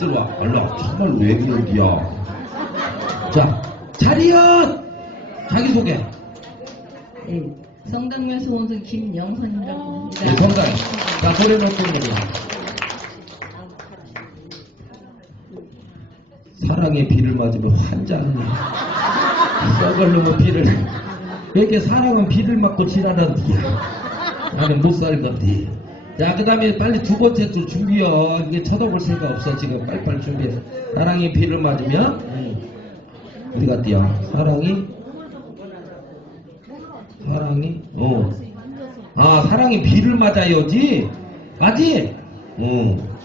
들어와. 얼른 정말 왜 그러기야. 자, 차리엇! 자기소개. 네, 성당면 소원선 김영선이라고 합니다. 네, 성당. 자, 노래 넣고 노래. 사랑의 비를 맞으면 환장하네. 썩을 놈의 비를. 왜 이렇게 사랑은 비를 맞고 지나는디? 나는 못 살던디. 자, 그 다음에 빨리 두 번째 줄 준비요. 이게 쳐다볼 생각 없어. 지금 빨리빨리 준비해. 사랑의 비를 맞으면, 음, 우리가 뛰어. 사랑이, 사랑이, 어. 아, 사랑이 비를 맞아요지? 맞지? 어.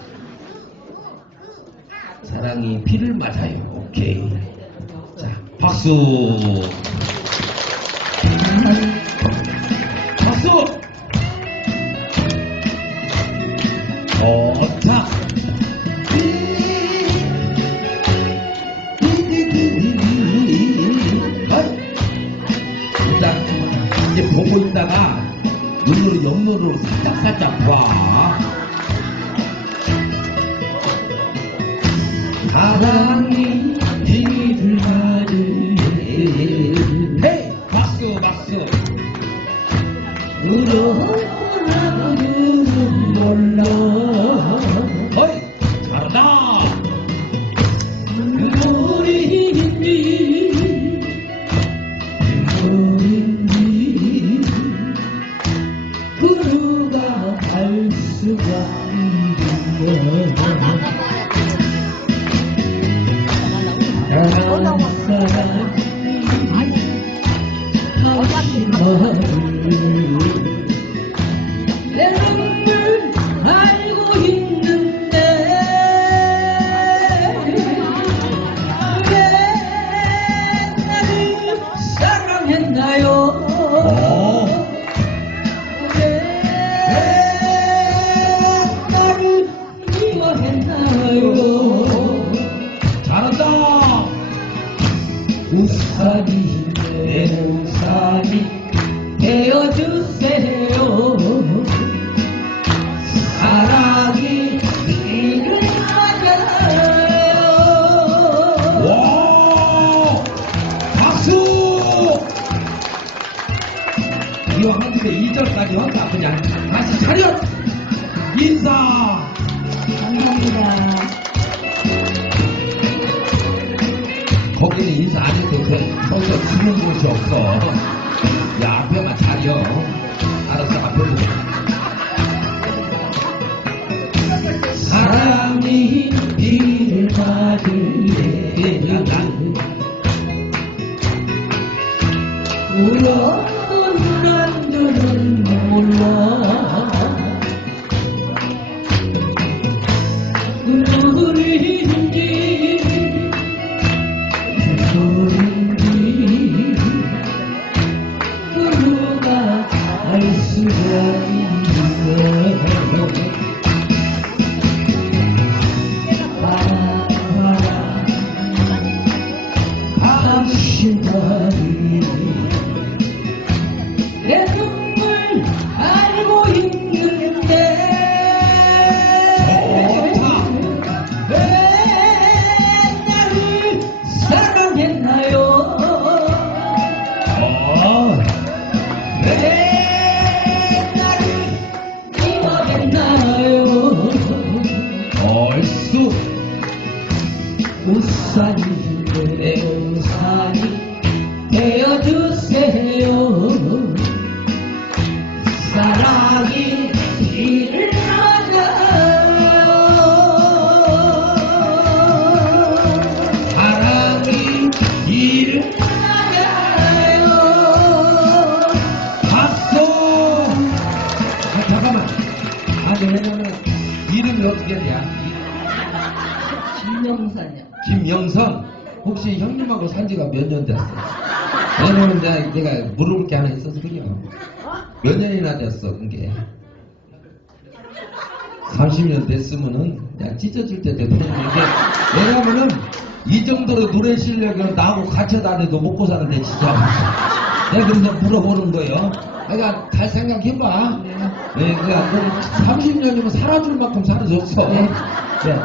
사랑이 비를 맞아요. 오케이. 자, 박수. 박수! 일단, 이제 보고 있다가, 눈으로 옆눈으로 살짝살짝 봐. 이거 한 집에 2절까지 왔다 그냥 다시 차렷 인사 감사합니다. 거기는 인사 안 해도 돼. 거기서 주는 곳이 없어. 야, 앞에만 차려. 알았어, 앞에서. 사랑이 비를 맞으네. 난 울어 우 왜냐면 내가, 내가 물어볼 게 하나 그래요 몇 년이나 됐어 그게 30년 됐으면은 그냥 찢어질 때 됐는 게 왜냐면은 이 정도로 노래 실력은 나하고 같이 다녀도 먹고 사는데 진짜 내가 그래서 물어보는 거예요 내가 잘 생각해봐 네, 그러니까 30년이면 살아줄 만큼 살아줬어 네. 네.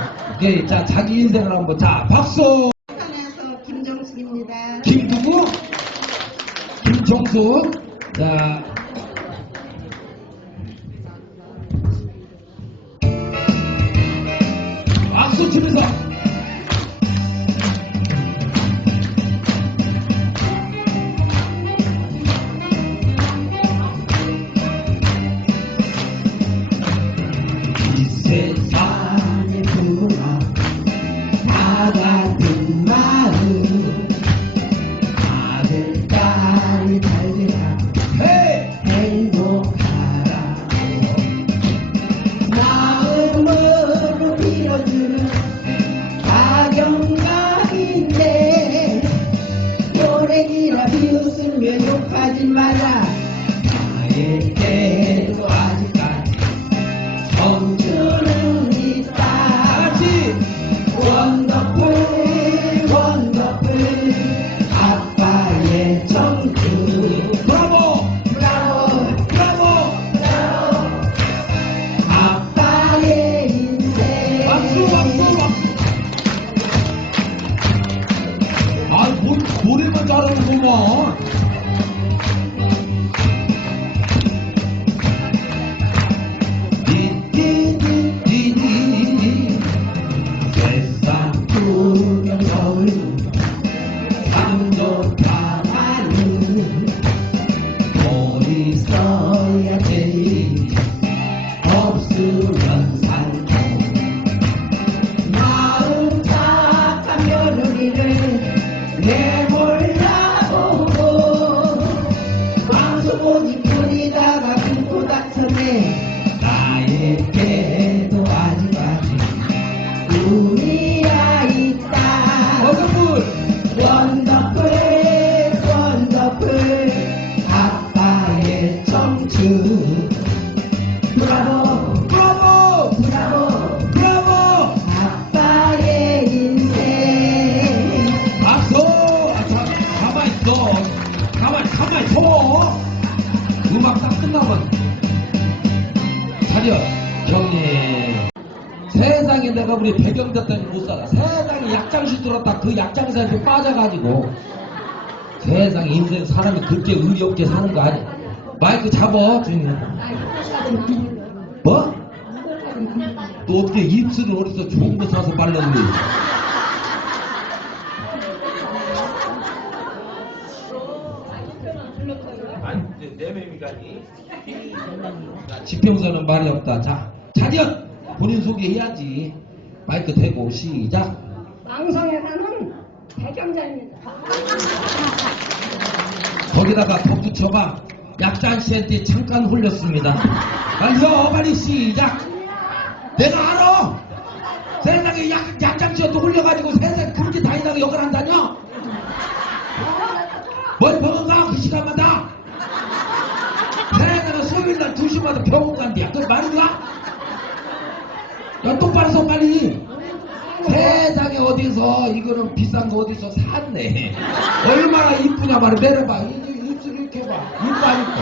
예, 자, 자기 인생을 한번, 자, 박수! 김종숙, 자, 박수 치면서 내가 우리 배경자 때문에 못 살아 세상에 약장실 들었다 그 약장사한테 빠져가지고 세상에 인생 사람이 그렇게 의리 없게 사는 거 아니야 마이크 잡어 주인님 뭐? 또 어떻게 입술을 어디서 좋은 거 사서 발랐니? 지평선은 말이 없다. 자, 자연! 본인 소개해야지. 마이크 대고 시작. 방송에 사는 배경자입니다. 거기다가 덧붙여봐. 약장 씨한테 잠깐 홀렸습니다. 해, 빨리 시작. 내가 알아. 세상에 약, 약장 씨한테 홀려가지고 세상에 그렇게 다니다가 욕을 한다뇨? 뭘 먹은가? 그 시간마다? 세상에 수요일날 2시마다 병원 간대야. 그거 말인가? 서 빨리. 세상에 어디서 이거는 비싼 거 어디서 샀네. 얼마나 이쁘냐 말이야. 내려봐. 입술 이렇게 봐. 이뻐 안 이뻐?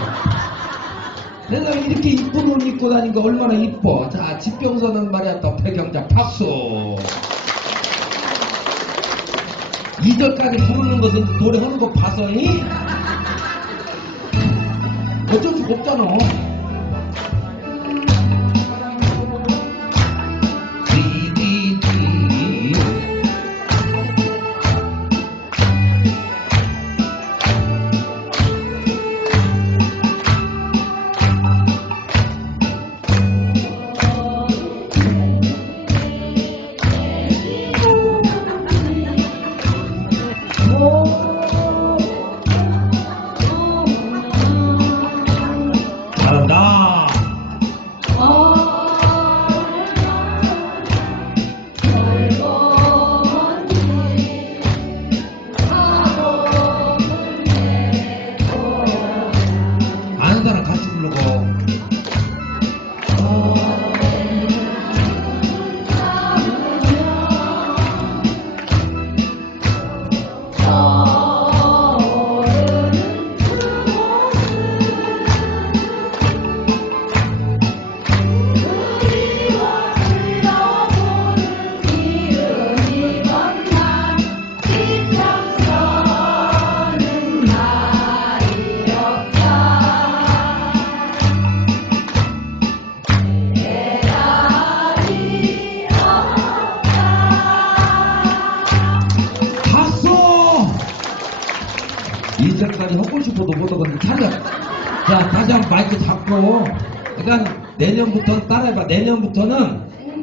내가 이렇게 이쁜 옷 입고 다니니까 얼마나 이뻐. 자, 집병서는 말이야 또 배경자 박수. 2절까지 부르는 것은 노래하는 거 봐서니? 어쩔 수가 없잖아.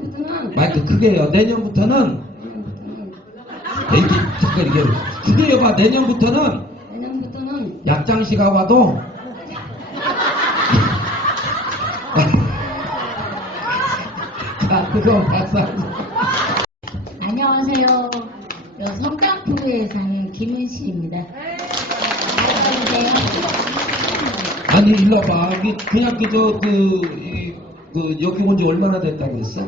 내년부터는 마이크 크게 해요. 내년부터는 이게 잠깐 이게 크게 해봐. 내년부터는 내년부터는 약장씨가 와도 자, 그거 박수. 안녕하세요. 저 성당포구에 사는. 안녕하세요. 아니 일로 와봐 그- 그냥 그저 그, 이, 그 여기 온 지 얼마나 됐다고 했어?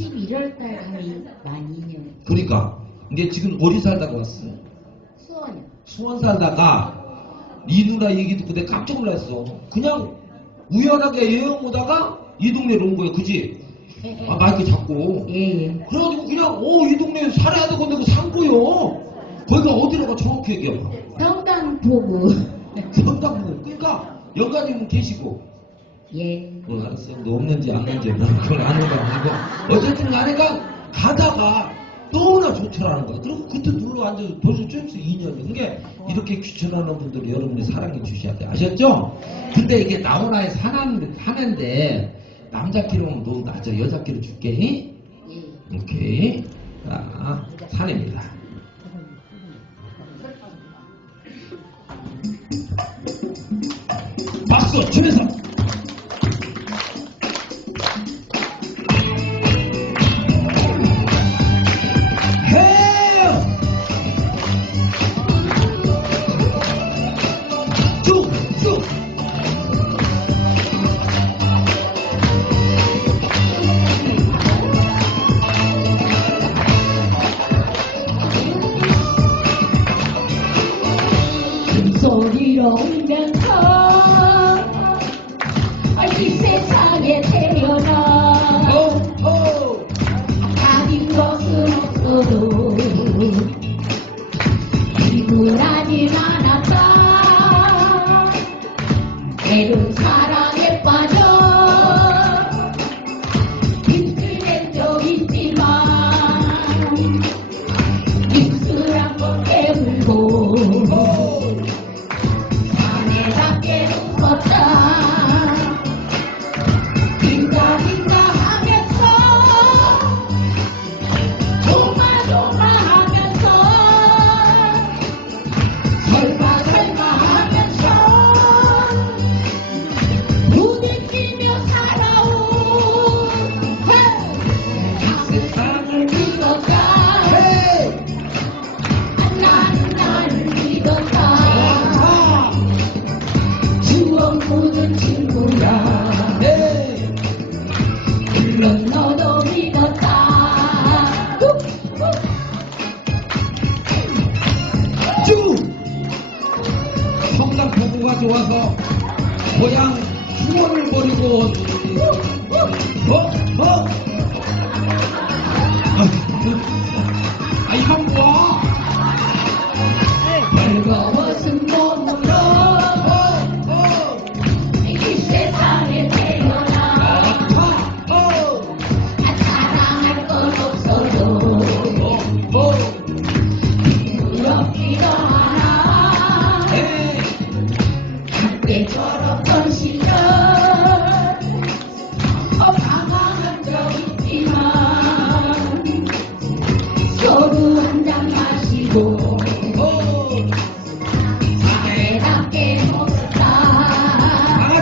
11월 달 가면 만 2년. 그러니까 이게 지금 어디 살다가 왔어? 수원이요. 수원 살다가 이 누나 얘기 듣고 내가 깜짝 놀랐어 그냥 우연하게 여행 오다가 이 동네로 온 거야 그지? 아 마이크 잡고 예, 예. 그래가지고 그냥 어이 동네에 살아야 되고 내가 산 거요 거기가 어디라고 정확히 얘기해봐 성당포구. 성당부 그러니까 영가님은 계시고 예. 어, 알았어. 너 없는지 없는지 그걸 아는 거 아니고 어쨌든 간에가 가다가 너무나 좋더라는 거야. 그리고 그때 눌러 앉아서 벌써 쭉 2년이. 그게 이렇게 귀천하는 분들이 여러분이 사랑해 주셔야 돼. 아셨죠? 근데 이게 나훈아의 사는 하나인데 남자 키로는 너 낮아 여자 키로 줄게. 예. 오케이. 자, 산입니다.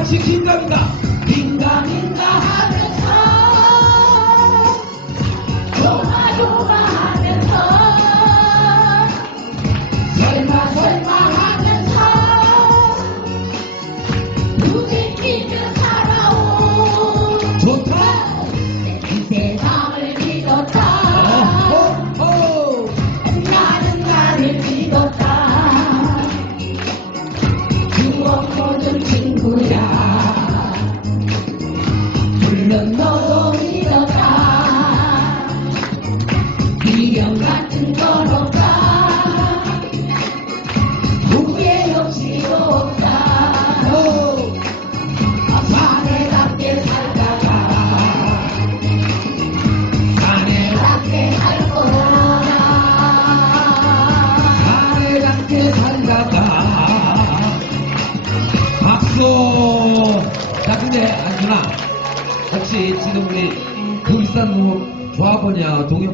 즉시 인간이다.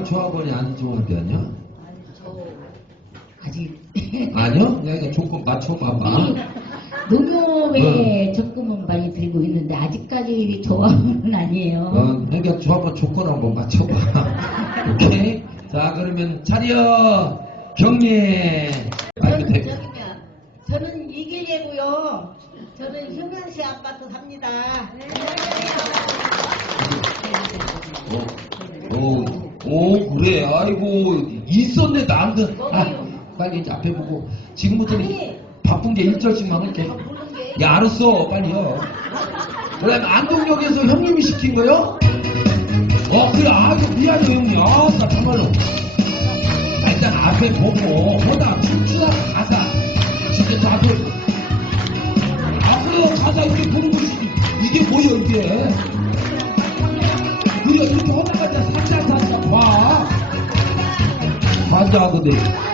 조합원이 안 좋은 데 아니야? 아직 아니요? 내가 조건 맞춰봐봐. 농협에 적금은 많이 들고 있는데 아직까지 조합은 아니에요. 어, 그러니까 조합원 조건 한번 맞춰봐. 오케이? 자 그러면 차려 경례. 저는 아이고, 대- 저기면 저는 이길예고요. 저는 효면시 아파트 삽니다. 오, 오, 오, 그래. 아이고, 있었네, 나한테. 아, 빨리 이제 앞에 보고. 지금부터는 아니. 바쁜 게 1절씩만 할게. 야, 알았어. 빨리요. 그래, 안동역에서 형님이 시킨 거요? 어, 그래. 아, 이거 미안해, 형님. 아, 나 정말로. 아, 일단 앞에 보고, 보다 춤추다 가자. 진짜 저 앞에. 앞으로 가자, 이렇게 보는 반자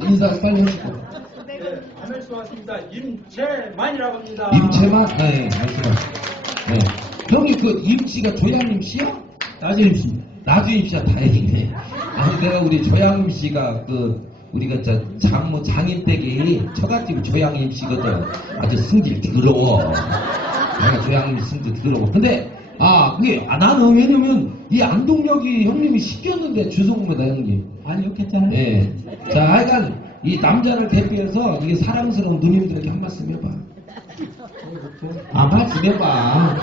인사 빨리 하시고. 네, 하멜스 왔습니다. 임채만이라고 합니다. 임채만? 네, 알겠습니다. 네. 형이 그 임씨가 조양임 씨야? 나주임 씨. 나주임 씨야, 다행이네. 아니, 내가 우리 조양임 씨가 그, 우리가 저 장모 장인댁이 처갓집 조양임 씨거든. 아주 승질 더러워. 내가 조양임 승질 더러워. 근데, 아, 그게, 아, 나는 왜냐면, 이 안동역이 형님이 시켰는데 주소금에다 형님. 아니요, 괜찮아요. 예. 자, 하여간, 이 남자를 대표해서 이게 사랑스러운 누님들에게 한 말씀 해봐. 아, 말씀 해봐.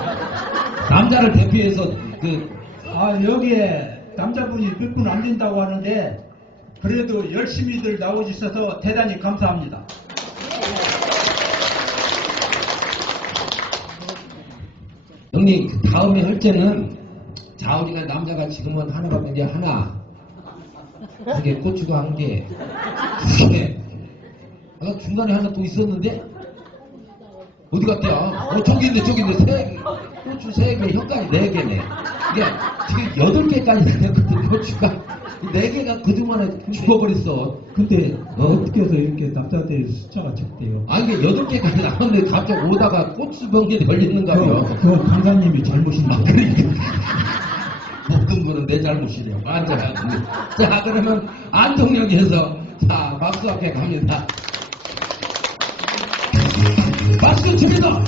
남자를 대표해서 그, 아, 여기에 남자분이 몇분안 된다고 하는데, 그래도 열심히들 나오셔서 대단히 감사합니다. 형님, 그 다음에 할 때는, 자, 우리가 남자가 지금은 하나가 이제 하나, 한 개, 고추가 한 개, 두 개. 아까 중간에 하나 또 있었는데? 어디 갔대요? 어, 저기 있네, 저기 있네. 세 개. 고추 세 개, 혀까지 네 개네. 이게 지금 여덟 개까지 됐거든, 고추가. 네 개가 그동안에 죽어버렸어. 근데 어? 어떻게 해서 이렇게 남자들 숫자가 적대요? 아, 이게 여덟 개까지 나왔는데 갑자기 오다가 고추병에 걸리는가요? 그거 강사님이 잘못입니다. 아, 그러니까. 모든 분은 내 잘못이래요. 앉아. 자, 그러면 안동역에서 자, 박수 앞에 갑니다. 박수 칩니다.